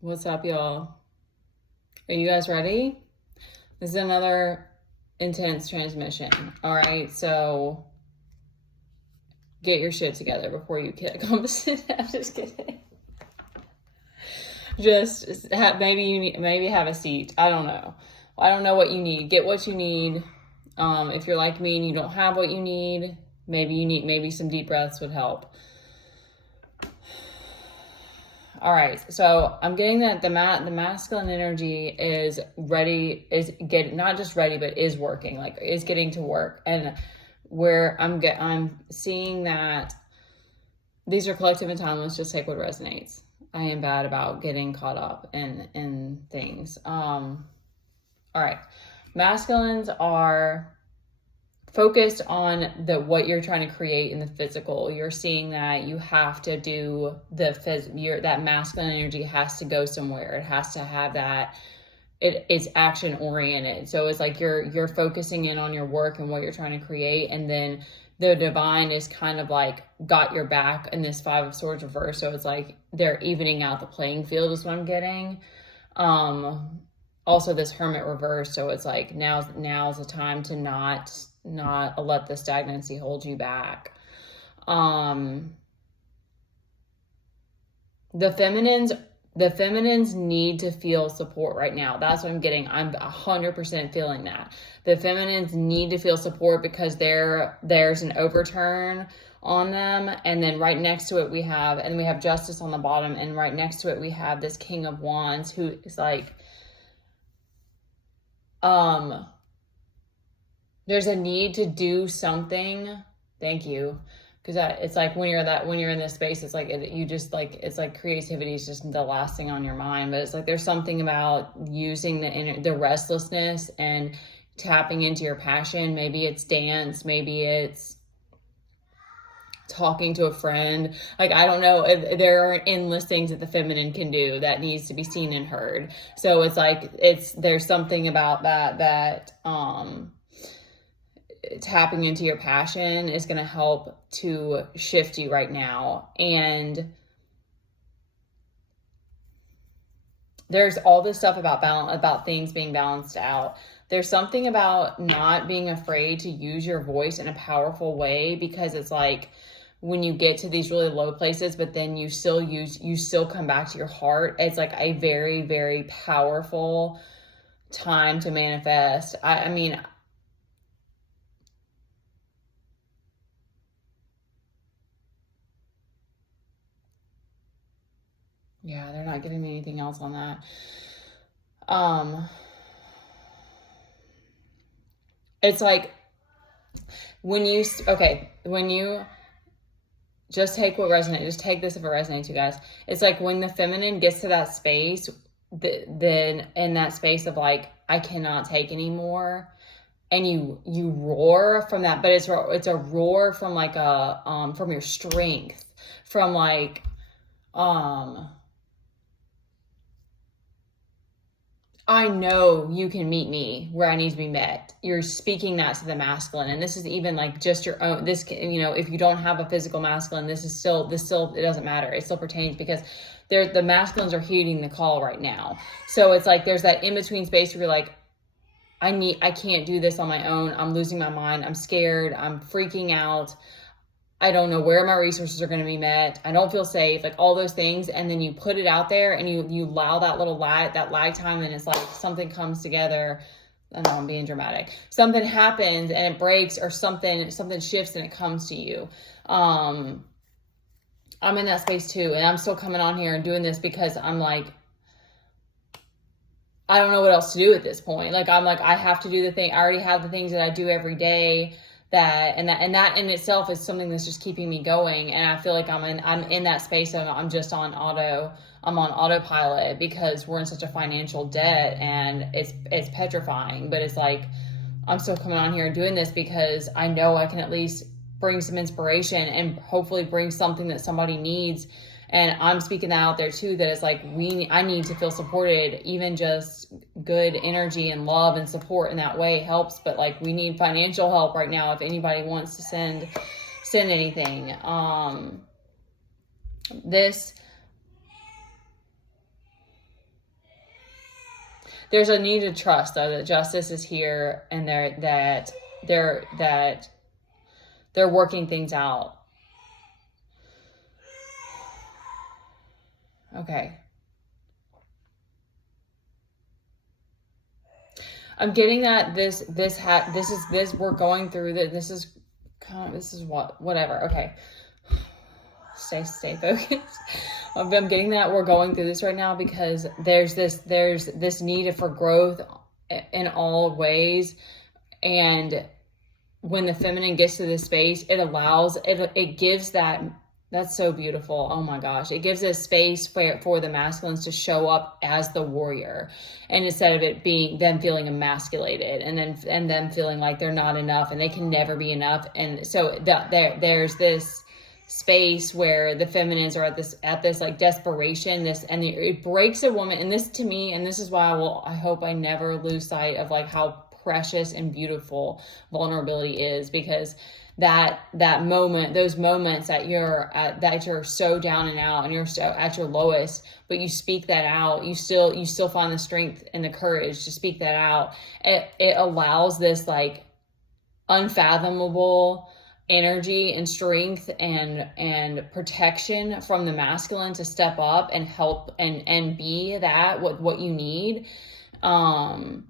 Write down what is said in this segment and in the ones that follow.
What's up, y'all? Are you guys ready? This is another intense transmission. All right, so get your shit together before you come sit. I'm just kidding. Maybe have a seat. I don't know. I don't know what you need. Get what you need. If you're like me and you don't have what you need, maybe some deep breaths would help. All right, so I'm getting that the masculine energy is ready, not just ready, but is working, like is getting to work. And where I'm seeing that these are collective and timeless, just take what resonates. I am bad about getting caught up in things. All right, masculines are focused on what you're trying to create in the physical. You're seeing that you have to do that masculine energy has to go somewhere. It has to have that. It's action oriented. So it's like you're focusing in on your work and what you're trying to create, and then the divine is kind of like got your back in this Five of Swords reverse. So it's like they're evening out the playing field is what I'm getting. Also this Hermit reverse. So it's like now's the time to not let the stagnancy hold you back. The feminines need to feel support right now. That's what I'm getting. I'm 100% feeling that. The feminines need to feel support because there's an overturn on them. And then right next to it we have Justice on the bottom. And right next to it we have this King of Wands who is like, there's a need to do something. Thank you. Because it's like when you're in this space, it's like it's like creativity is just the last thing on your mind. But it's like there's something about using the restlessness and tapping into your passion. Maybe it's dance, maybe it's talking to a friend. Like, I don't know, there are endless things that the feminine can do that needs to be seen and heard. So it's like there's something about that tapping into your passion is going to help to shift you right now. And there's all this stuff about things being balanced out. There's something about not being afraid to use your voice in a powerful way, because it's like when you get to these really low places, but then you still come back to your heart. It's like a very, very powerful time to manifest. I mean, yeah, they're not giving me anything else on that. It's like when you just take what resonates. Just take this if it resonates, you guys. It's like when the feminine gets to that space, then in that space of like, I cannot take anymore, and you roar from that. But it's a roar from like from your strength, from like I know you can meet me where I need to be met. You're speaking that to the masculine. And this is even like just your own, if you don't have a physical masculine, this still, it doesn't matter. It still pertains because the masculines are heeding the call right now. So it's like, there's that in-between space where you're like, I can't do this on my own. I'm losing my mind. I'm scared. I'm freaking out. I don't know where my resources are going to be met. I don't feel safe, like all those things. And then you put it out there and you allow that little lag time. And it's like something comes together. I know I'm being dramatic. Something happens and it breaks, or something shifts and it comes to you. I'm in that space too. And I'm still coming on here and doing this because I'm like, I don't know what else to do at this point. Like, I'm like, I have to do the thing. I already have the things that I do every day. That in itself is something that's just keeping me going. And I feel like I'm in that space of I'm on autopilot because we're in such a financial debt, and it's petrifying. But it's like, I'm still coming on here and doing this because I know I can at least bring some inspiration and hopefully bring something that somebody needs. And I'm speaking that out there too, that it's like, I need to feel supported. Even just good energy and love and support in that way helps. But like, we need financial help right now if anybody wants to send anything. there's a need to trust though that justice is here, and they're working things out. Okay. I'm getting that this we're going through that. This is whatever. Okay. Stay focused. I'm getting that we're going through this right now because there's this need for growth in all ways. And when the feminine gets to this space, it gives that's so beautiful. Oh my gosh. It gives a space for the masculines to show up as the warrior. And instead of it being them feeling emasculated and them feeling like they're not enough and they can never be enough. And so there's this space where the feminines are at this like desperation, it breaks a woman. And this to me, and this is why I hope I never lose sight of like how precious and beautiful vulnerability is, because that moment, those moments that you're so down and out and you're so at your lowest, but you speak that out, you still find the strength and the courage to speak that out. It allows this like unfathomable energy and strength and protection from the masculine to step up and help and be that what you need. And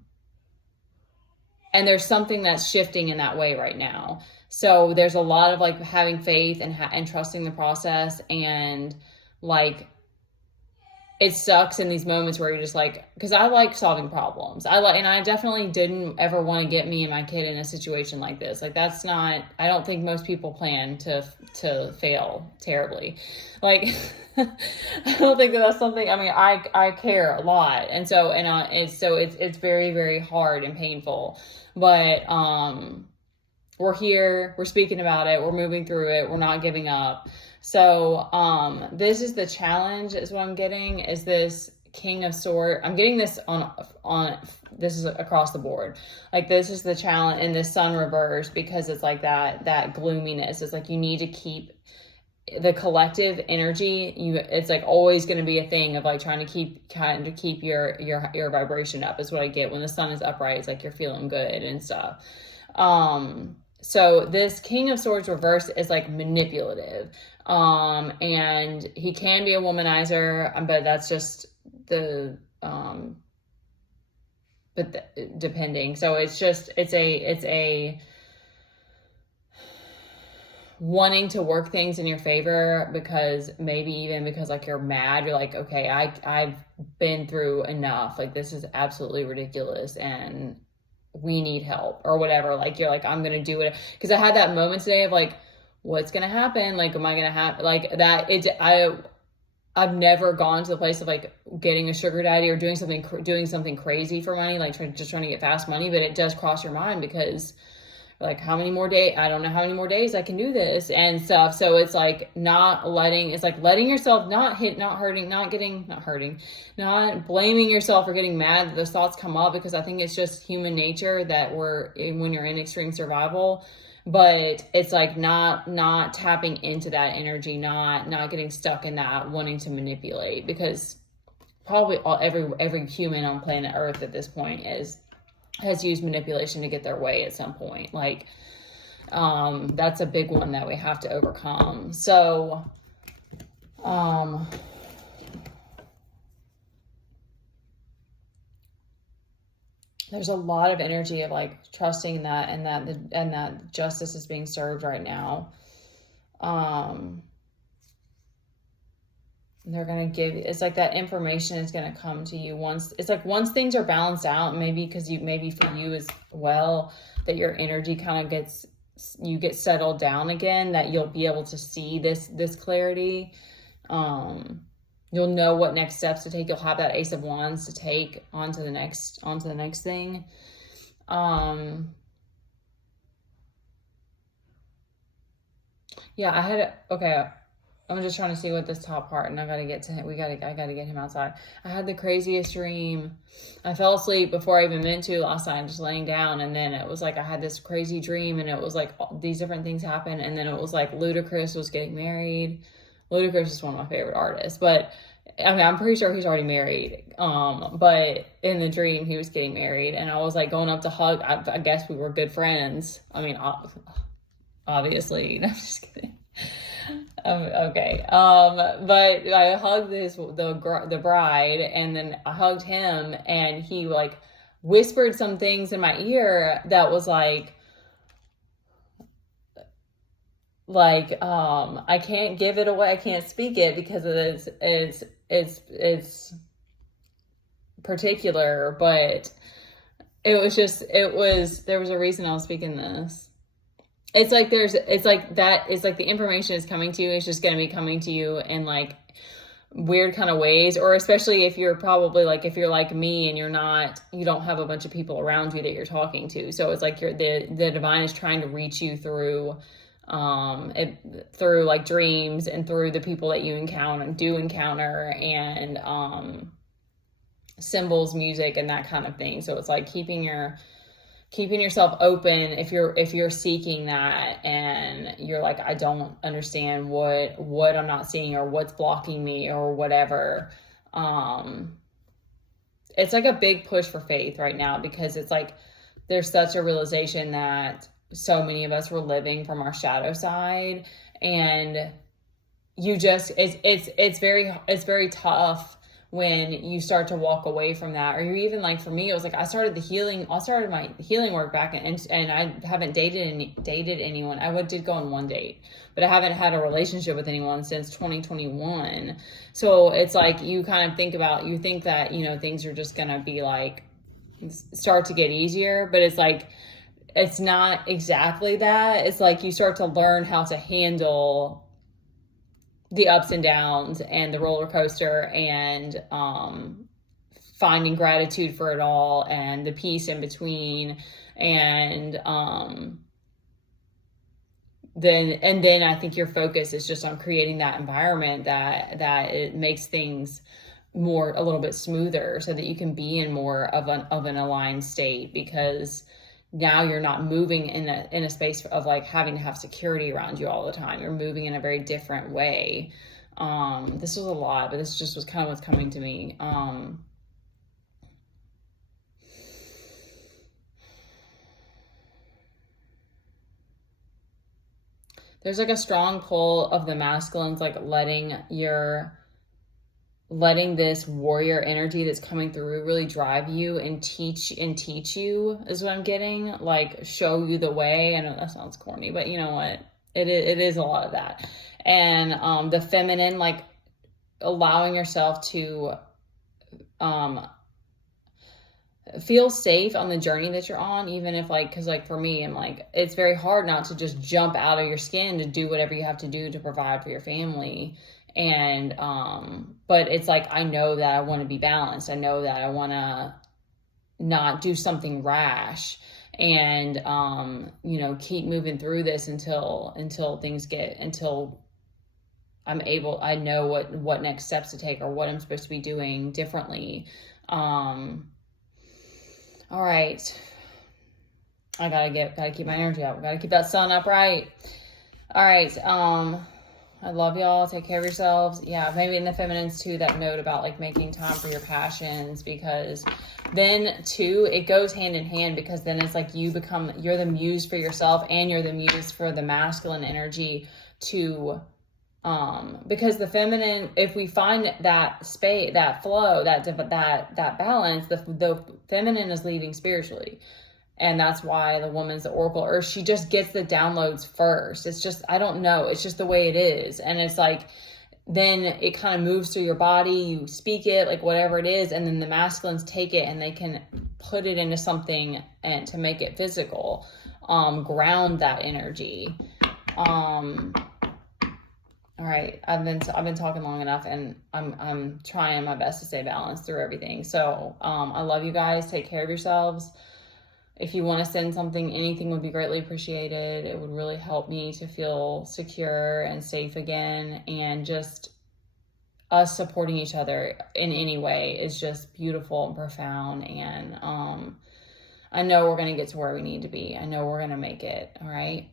there's something that's shifting in that way right now. So there's a lot of like having faith and trusting the process, and like it sucks in these moments where you're just like, because I like solving problems. And I definitely didn't ever want to get me and my kid in a situation like this. Like that's not, I don't think most people plan to fail terribly. Like I don't think that's something, I mean, I care a lot. And so, it's very, very hard and painful, but, we're here, we're speaking about it, we're moving through it, we're not giving up. So this is the challenge is what I'm getting, is this King of Swords. I'm getting this on this is across the board. Like this is the challenge in the Sun reverse, because it's like that gloominess. It's like you need to keep the collective energy. It's like always going to be a thing of like trying to keep your vibration up is what I get when the Sun is upright. It's like you're feeling good and stuff. So this King of Swords reverse is like manipulative. And he can be a womanizer, but that's just depending. So it's a wanting to work things in your favor, because like you're mad, you're like, okay, I've been through enough. Like this is absolutely ridiculous and we need help or whatever. Like you're like, I'm going to do it. Cause I had that moment today of like, what's going to happen? Like, am I going to have like that? I've never gone to the place of like getting a sugar daddy or doing something crazy for money, like just trying to get fast money. But it does cross your mind because like how many more days, I don't know how many more days I can do this and stuff. So it's like not letting yourself not blaming yourself for getting mad that those thoughts come up, because I think it's just human nature that when you're in extreme survival. But it's like not tapping into that energy, not getting stuck in that wanting to manipulate, because probably every human on planet Earth at this point has used manipulation to get their way at some point. Like, that's a big one that we have to overcome. So, there's a lot of energy of like trusting that and that justice is being served right now. They're going to give you, it's like that information is going to come to you once things are balanced out, maybe for you as well, that your energy kind of get settled down again, that you'll be able to see this clarity. You'll know what next steps to take. You'll have that Ace of Wands to take onto the next thing. Yeah, I'm just trying to see what this top part, and I gotta get to him. I gotta get him outside. I had the craziest dream. I fell asleep before I even meant to last night, just laying down, and then it was like I had this crazy dream, and it was like these different things happened, and then it was like Ludacris was getting married. Ludacris is one of my favorite artists, but I mean, I'm pretty sure he's already married. But in the dream, he was getting married, and I was like going up to hug. I guess we were good friends. I mean, obviously, no, I'm just kidding. Okay. But I hugged the bride, and then I hugged him, and he like whispered some things in my ear that was like I can't give it away. I can't speak it because it's particular, but there was a reason I was speaking this. It's like the information is coming to you. It's just going to be coming to you in like weird kind of ways, or especially if you're probably like, if you're like me and you don't have a bunch of people around you that you're talking to. So it's like the divine is trying to reach you through through like dreams and through the people that you encounter and symbols, music, and that kind of thing. So it's like keeping yourself open if you're seeking that and you're like, I don't understand what I'm not seeing or what's blocking me or whatever. It's like a big push for faith right now, because it's like there's such a realization that so many of us were living from our shadow side, and it's very tough when you start to walk away from that. Or you even like, for me, it was like I started my healing work back, and I haven't dated anyone. I did go on one date, but I haven't had a relationship with anyone since 2021. So it's like you kind of think that, you know, things are just gonna be like start to get easier, but it's like it's not exactly that. It's like you start to learn how to handle the ups and downs and the roller coaster, and finding gratitude for it all and the peace in between. And then I think your focus is just on creating that environment that it makes things a little bit smoother, so that you can be in more of an aligned state, because now you're not moving in a space of like having to have security around you all the time. You're moving in a very different way. This was a lot, but this just was kind of what's coming to me. There's like a strong pull of the masculines, like letting this warrior energy that's coming through really drive you and teach you is what I'm getting. Like show you the way. I know that sounds corny, but you know what? It is a lot of that. And the feminine, like allowing yourself to feel safe on the journey that you're on, even if like, because like for me, I'm like, it's very hard not to just jump out of your skin to do whatever you have to do to provide for your family. And but it's like, I know that I want to be balanced. I know that I want to not do something rash, and you know, keep moving through this until I know what next steps to take, or what I'm supposed to be doing differently. All right, I gotta keep my energy up. Gotta keep that sun up, right? All right. I love y'all. Take care of yourselves. Yeah, maybe in the feminines too, that note about like making time for your passions, because then too, it goes hand in hand, because then it's like you're the muse for yourself, and you're the muse for the masculine energy to, because the feminine, if we find that space, that flow, that balance, the feminine is leading spiritually. And that's why the woman's the oracle, or she just gets the downloads first. It's just, I don't know. It's just the way it is. And it's like, then it kind of moves through your body. You speak it, like whatever it is. And then the masculines take it and they can put it into something and to make it physical, ground that energy. All right. I've been talking long enough, and I'm trying my best to stay balanced through everything. So, I love you guys. Take care of yourselves. If you want to send something, anything would be greatly appreciated. It would really help me to feel secure and safe again. And just us supporting each other in any way is just beautiful and profound. And I know we're going to get to where we need to be. I know we're going to make it. All right.